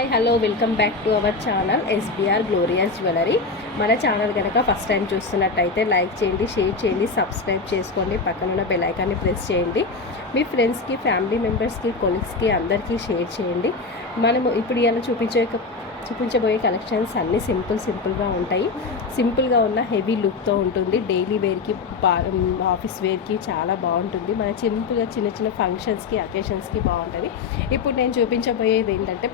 Hi hello welcome back to our channel SBR glorious jewellery. మన channel కనుక first time చూస్తున్నట్టయితే like చేయండి, share చేయండి, సబ్స్క్రైబ్ చేసుకోండి, పక్కనున్న బెల్ ఐకాన్ని ప్రెస్ చేయండి. మీ ఫ్రెండ్స్కి, ఫ్యామిలీ మెంబర్స్కి, కొలీగ్స్కి అందరికీ షేర్ చేయండి. మనము ఇప్పుడు ఇలా చూపించబోయే కలెక్షన్స్ అన్నీ సింపుల్గా ఉంటాయి. సింపుల్గా ఉన్న హెవీ లుక్తో ఉంటుంది. డైలీ వేర్కి, ఆఫీస్ వేర్కి చాలా బాగుంటుంది. మన చిన్న ఫంక్షన్స్కి, అకేషన్స్కి బాగుంటుంది. ఇప్పుడు నేను చూపించబోయేది ఏంటంటే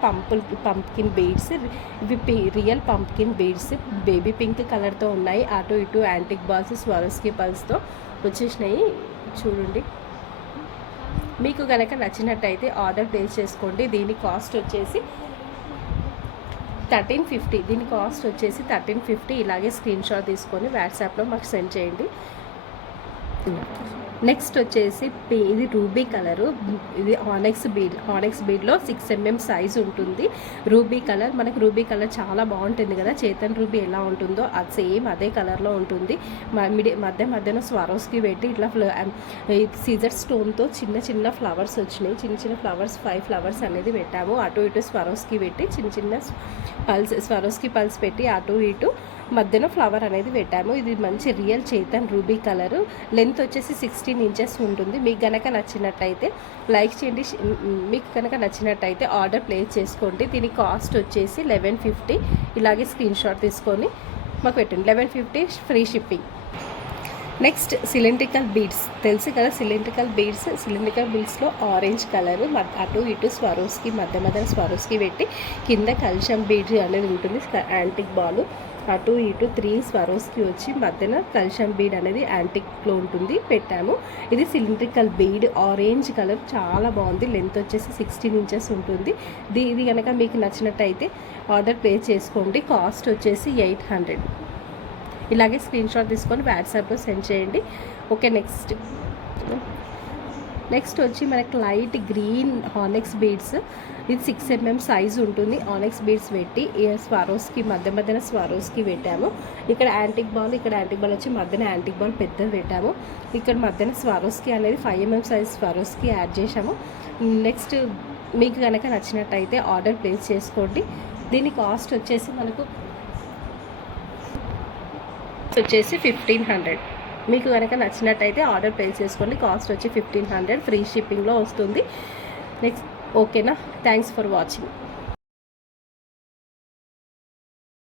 పంప్కిన్ బీడ్స్. ఇవి real pumpkin beads baby pink కలర్తో ఉన్నాయి. అటు ఇటు యాంటిక్ బాల్స్, స్వరోస్కి పల్స్తో వచ్చేసినాయి. చూడండి, మీకు కనుక నచ్చినట్టయితే ఆర్డర్ ప్లేస్ చేసుకోండి. దీని కాస్ట్ వచ్చేసి 1350. దీని కాస్ట్ వచ్చేసి 1350. ఇలాగే స్క్రీన్ షాట్ తీసుకొని వాట్సాప్లో మాకు సెండ్ చేయండి. నెక్స్ట్ వచ్చేసి ఇది రూబీ కలరు. ఇది ఆనెక్స్ బీడ్లో 6 mm సైజ్ ఉంటుంది. రూబీ కలర్, మనకు రూబీ కలర్ చాలా బాగుంటుంది కదా, చేతన్ రూబీ ఎలా ఉంటుందో అది సేమ్ అదే కలర్లో ఉంటుంది. మధ్యన స్వరోస్కి పెట్టి ఇట్లా సీజర్ స్టోన్తో చిన్న ఫ్లవర్స్ వచ్చినాయి. చిన్న ఫ్లవర్స్ 5 ఫ్లవర్స్ అనేది పెట్టాము. అటు ఇటు స్వరోస్కి పెట్టి చిన్న స్వరోస్కి పల్స్ పెట్టి అటు ఇటు మధ్యన ఫ్లవర్ అనేది పెట్టాము. ఇది మంచి real Chetan ruby colour. Length వచ్చేసి 16 inches ఉంటుంది. మీకు కనుక నచ్చినట్టయితే లైక్ చేయండి. మీకు కనుక నచ్చినట్టయితే ఆర్డర్ ప్లేస్ చేసుకోండి. దీని కాస్ట్ వచ్చేసి 1150. ఇలాగే స్క్రీన్ షాట్ తీసుకొని మాకు పెట్టండి. 1150 free shipping. Next cylindrical beads తెలుసు కదా, సిలిండ్రికల్ బీడ్స్లో ఆరెంజ్ కలర్ అటు ఇటు స్వరోస్కి మధ్య స్వరోస్కి పెట్టి కింద కల్షం బీడ్ అనేది ఉంటుంది. యాంటిక్ బాల్ అటు ఇటు 3 స్వరోస్కి వచ్చి మధ్యన కల్షం బీడ్ అనేది యాంటిక్లో ఉంటుంది పెట్టాము. ఇది సిలిండ్రికల్ బీడ్ ఆరెంజ్ కలర్, చాలా బాగుంది. లెంత్ వచ్చేసి 16 inches ఉంటుంది. ఇది కనుక మీకు నచ్చినట్టయితే ఆర్డర్ ప్లేస్ చేసుకోండి. కాస్ట్ వచ్చేసి 800. ఇలాగే స్క్రీన్ షాట్ తీసుకొని వాట్సాప్లో సెండ్ చేయండి. ఓకే, నెక్స్ట్ వచ్చి మనకి లైట్ గ్రీన్ ఆనెక్స్ బీడ్స్. ఇది 6 mm సైజు ఉంటుంది. ఆనెక్స్ బీడ్స్ పెట్టి స్వరోస్కి మధ్యన స్వరోస్కి పెట్టాము. ఇక్కడ యాంటిక్ బాల్ వచ్చి మధ్యన యాంటిక్ బాల్ పెద్దది పెట్టాము. ఇక్కడ మధ్యన స్వరోస్కి అనేది 5 mm సైజ్ స్వరోస్కి యాడ్ చేసాము. నెక్స్ట్ మీకు కనుక నచ్చినట్టయితే ఆర్డర్ ప్లేస్ చేసుకోండి. దీని కాస్ట్ వచ్చేసి మనకు 1500. మీకు కనుక నచ్చినట్టయితే ఆర్డర్ ప్లేస్ చేసుకోండి. కాస్ట్ వచ్చి 1500. ఫ్రీ షిప్పింగ్లో వస్తుంది. నెక్స్ట్ ఓకేనా, థ్యాంక్స్ ఫర్ వాచింగ్.